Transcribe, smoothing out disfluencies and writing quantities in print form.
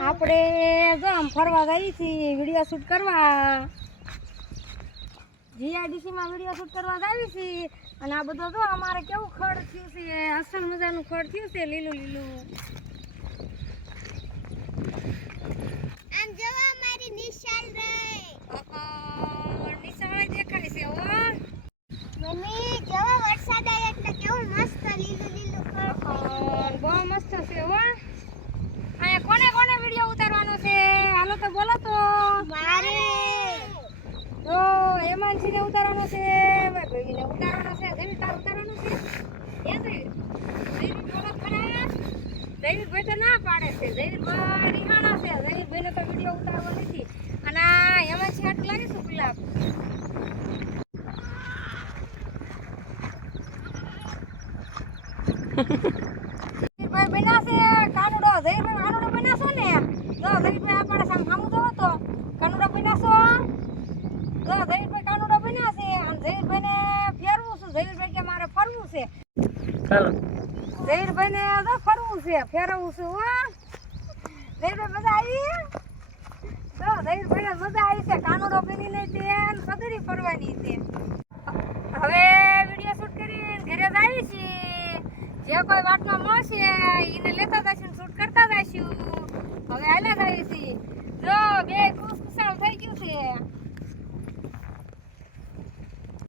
આપણે જો આમ ફરવા જઈએ છીએ વિડીયો શૂટ કરવા જીઆઈડીસી માં વિડીયો શૂટ કરવા જઈએ છીએ અને આ બધો જો અમારે કેવું ખડ થયું છે અસલ મજાનું ખડ થયું છે લીલું લીલું આમ જોવા મારી નિશાળ રે નિશાળ દેખાય છે હો મમ્મી જોવા વરસાદ આવે એટલે કેવું મસ્ત લીલું લીલું ખડ બહુ મસ્ત છે હો અહીંયા કોને કોને વિડીયો ઉતારવાનો છે હાલો તો બોલો તો મારે તો હેમાંશી ને ઉતારવાનો છે ભાઈ ને ઉતારવાનો છે જેવી તાર ઉતારવાનો છે એ જઈ બોલો ખરા જયવીરભાઈ તો ના પાડે છે જયવીરભાઈ રિહાણા છે જયવીરભાઈ ને તો વિડીયો ઉતારવો નથી અને હેમાંશી હાથ લાગે છે ગુલાબ જયવીરભાઈ બન્યા છે કાનુડો જયવીરભાઈ કાનુડો બન્યા છો ને જો જયવીરભાઈ આપણે સામ સામું તો હતો કાનુડો બન્યા છો જો જયવીરભાઈ કાનુડો બન્યા છે અને જયવીરભાઈ ને ફેરવું છે જયવીરભાઈ કે મારે ફરવું છે ચાલો જયવીરભાઈ ને તો ફરવું છે ફેરવવું છે હો જયવીરભાઈ મજા આવી તો જયવીરભાઈ ને મજા આવી છે કાનુડો બનીને તે પગડી ફરવાની છે હવે વિડીયો શૂટ કરીને ઘરે જ આવી છીએ જે કોઈ વાતમાં મળશે એને લેતા જઈશું શૂટ કરતા જઈશું હવે હાલ્યા જઈએ છીએ જો બે ખુશ